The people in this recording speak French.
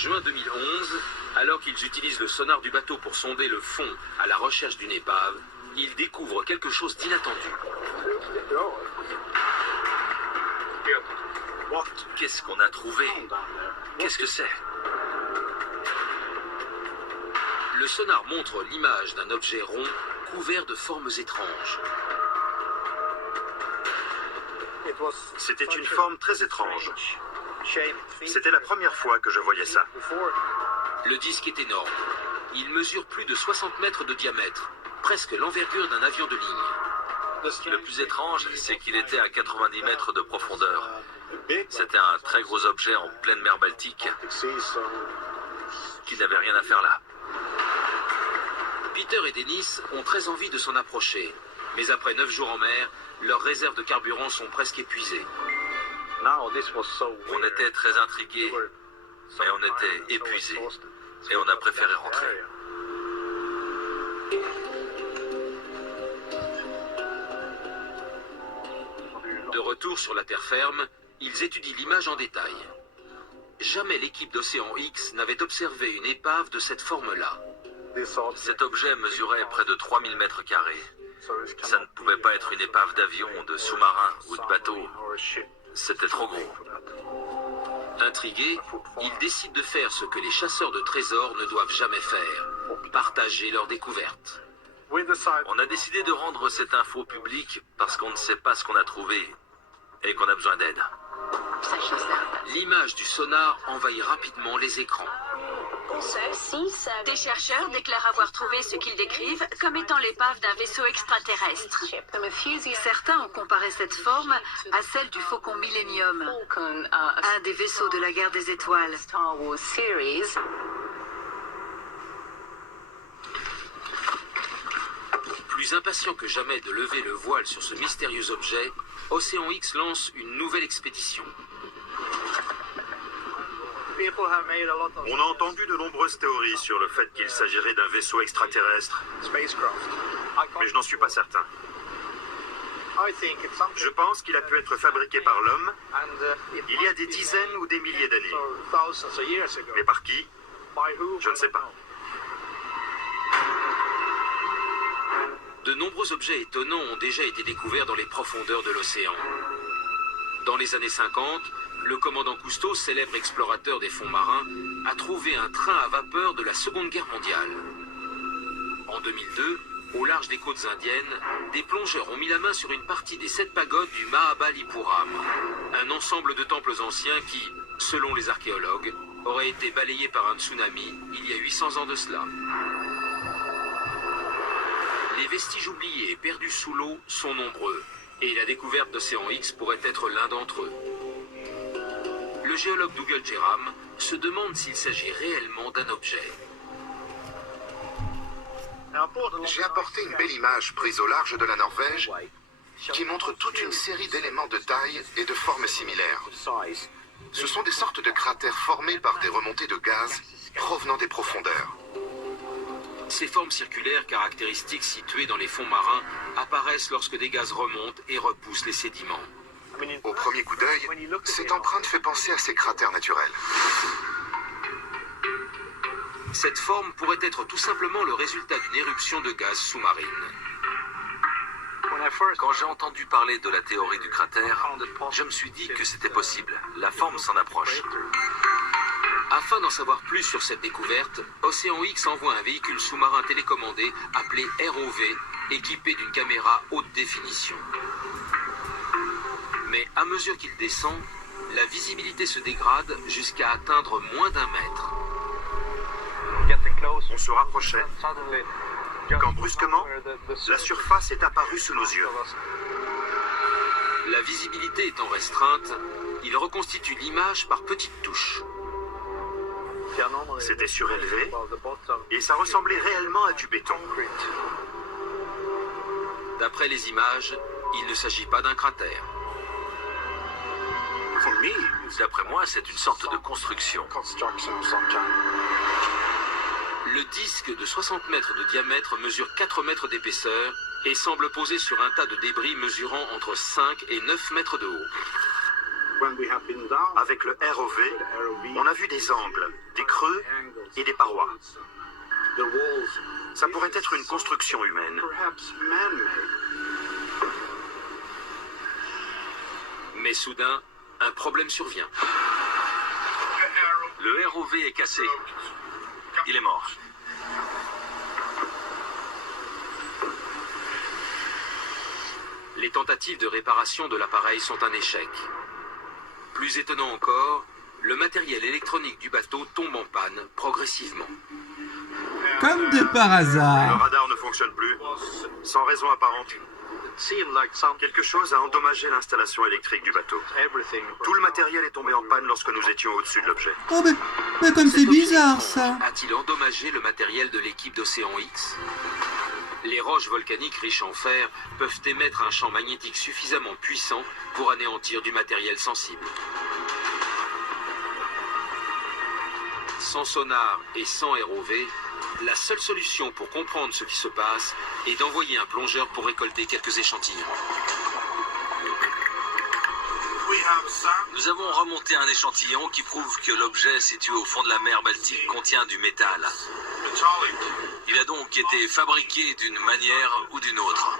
juin 2011, alors qu'ils utilisent le sonar du bateau pour sonder le fond à la recherche d'une épave, ils découvrent quelque chose d'inattendu. Qu'est-ce qu'on a trouvé? Qu'est-ce que c'est? Le sonar montre l'image d'un objet rond couvert de formes étranges. C'était une forme très étrange. C'était la première fois que je voyais ça. Le disque est énorme. Il mesure plus de 60 mètres de diamètre, presque l'envergure d'un avion de ligne. Le plus étrange, c'est qu'il était à 90 mètres de profondeur. C'était un très gros objet en pleine mer Baltique qui n'avait rien à faire là. Peter et Dennis ont très envie de s'en approcher, mais après 9 jours en mer, leurs réserves de carburant sont presque épuisées. On était très intrigués, mais on était épuisés et on a préféré rentrer. De retour sur la terre ferme, ils étudient l'image en détail. Jamais l'équipe d'Océan X n'avait observé une épave de cette forme-là. Cet objet mesurait près de 3000 mètres carrés. Ça ne pouvait pas être une épave d'avion, de sous-marin ou de bateau. C'était trop gros. Intrigués, ils décident de faire ce que les chasseurs de trésors ne doivent jamais faire, partager leur découverte. On a décidé de rendre cette info publique parce qu'on ne sait pas ce qu'on a trouvé et qu'on a besoin d'aide. L'image du sonar envahit rapidement les écrans. Des chercheurs déclarent avoir trouvé ce qu'ils décrivent comme étant l'épave d'un vaisseau extraterrestre. Certains ont comparé cette forme à celle du Faucon Millennium, un des vaisseaux de la guerre des étoiles. Plus impatient que jamais de lever le voile sur ce mystérieux objet, Océan X lance une nouvelle expédition. On a entendu de nombreuses théories sur le fait qu'il s'agirait d'un vaisseau extraterrestre, mais je n'en suis pas certain. Je pense qu'il a pu être fabriqué par l'homme il y a des dizaines ou des milliers d'années. Mais par qui? Je ne sais pas. De nombreux objets étonnants ont déjà été découverts dans les profondeurs de l'océan. Dans les années 50, le commandant Cousteau, célèbre explorateur des fonds marins, a trouvé un train à vapeur de la Seconde Guerre mondiale. En 2002, au large des côtes indiennes, des plongeurs ont mis la main sur une partie des 7 pagodes du Mahabalipuram, un ensemble de temples anciens qui, selon les archéologues, aurait été balayé par un tsunami il y a 800 ans de cela. Les vestiges oubliés et perdus sous l'eau sont nombreux, et la découverte d'Océan X pourrait être l'un d'entre eux. Le géologue Dougal Jerram se demande s'il s'agit réellement d'un objet. J'ai apporté une belle image prise au large de la Norvège qui montre toute une série d'éléments de taille et de formes similaires. Ce sont des sortes de cratères formés par des remontées de gaz provenant des profondeurs. Ces formes circulaires caractéristiques situées dans les fonds marins apparaissent lorsque des gaz remontent et repoussent les sédiments. Au premier coup d'œil, cette empreinte fait penser à ces cratères naturels. Cette forme pourrait être tout simplement le résultat d'une éruption de gaz sous-marine. Quand j'ai entendu parler de la théorie du cratère, je me suis dit que c'était possible. La forme s'en approche. Afin d'en savoir plus sur cette découverte, Océan X envoie un véhicule sous-marin télécommandé appelé ROV, équipé d'une caméra haute définition. Mais à mesure qu'il descend, la visibilité se dégrade jusqu'à atteindre moins d'1 mètre. On se rapprochait, quand brusquement, la surface est apparue sous nos yeux. La visibilité étant restreinte, il reconstitue l'image par petites touches. C'était surélevé et ça ressemblait réellement à du béton. D'après les images, il ne s'agit pas d'un cratère. D'après moi, c'est une sorte de construction. Le disque de 60 mètres de diamètre mesure 4 mètres d'épaisseur et semble posé sur un tas de débris mesurant entre 5 et 9 mètres de haut. Avec le ROV, on a vu des angles, des creux et des parois. Ça pourrait être une construction humaine. Mais soudain, un problème survient. Le ROV est cassé. Il est mort. Les tentatives de réparation de l'appareil sont un échec. Plus étonnant encore, le matériel électronique du bateau tombe en panne progressivement. Comme de par Le hasard. radar ne fonctionne plus, sans raison apparente. Quelque chose a endommagé l'installation électrique du bateau. Tout le matériel est tombé en panne lorsque nous étions au-dessus de l'objet. Oh mais comme c'est Cet objet bizarre étrange ça. a-t-il endommagé le matériel de l'équipe d'Océan X? Les roches volcaniques riches en fer peuvent émettre un champ magnétique suffisamment puissant pour anéantir du matériel sensible. Sans sonar et sans ROV, la seule solution pour comprendre ce qui se passe est d'envoyer un plongeur pour récolter quelques échantillons. Nous avons remonté un échantillon qui prouve que l'objet situé au fond de la mer Baltique contient du métal. Il a donc été fabriqué d'une manière ou d'une autre.